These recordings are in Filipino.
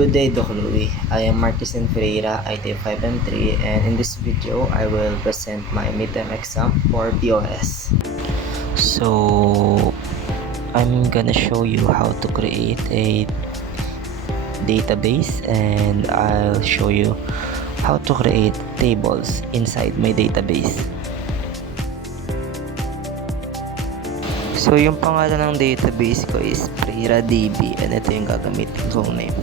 Good day, Doc Louie. I am Marquesin Ferreira, IT5M3, and in this video, I will present my midterm exam for BOS. So, I'm gonna show you how to create a database, and I'll show you how to create tables inside my database. So, yung pangalan ng database ko is FerreiraDB, and ito yung gagamitin kong name.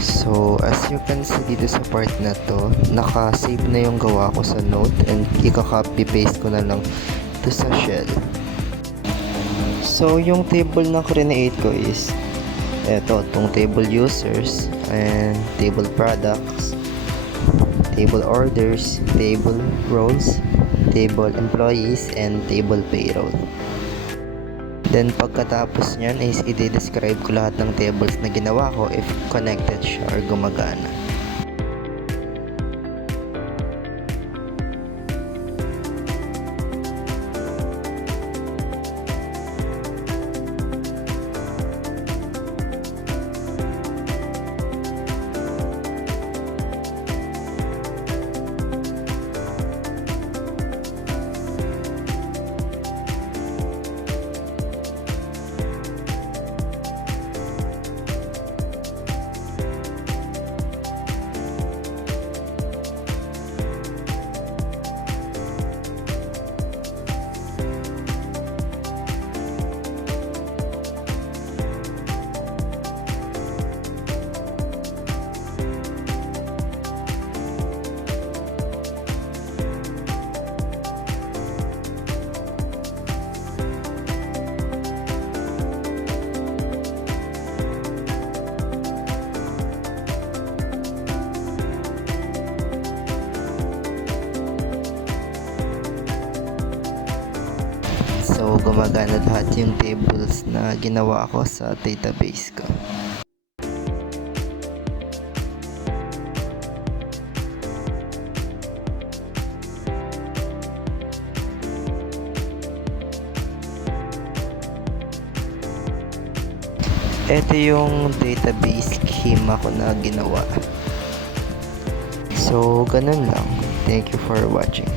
So, as you can see dito sa part na to, naka-save na yung gawa ko sa note and ika-copy paste ko na lang to sa shell. So, yung table na create ko is itong table users and table products, table orders, table roles, table employees, and table payroll. Then pagkatapos nyan is i-describe ko lahat ng tables na ginawa ko if connected siya or gumagana. So, gumagana lahat yung tables na ginawa ko sa database ko. Ito yung database schema ko na ginawa. So, ganun lang. Thank you for watching.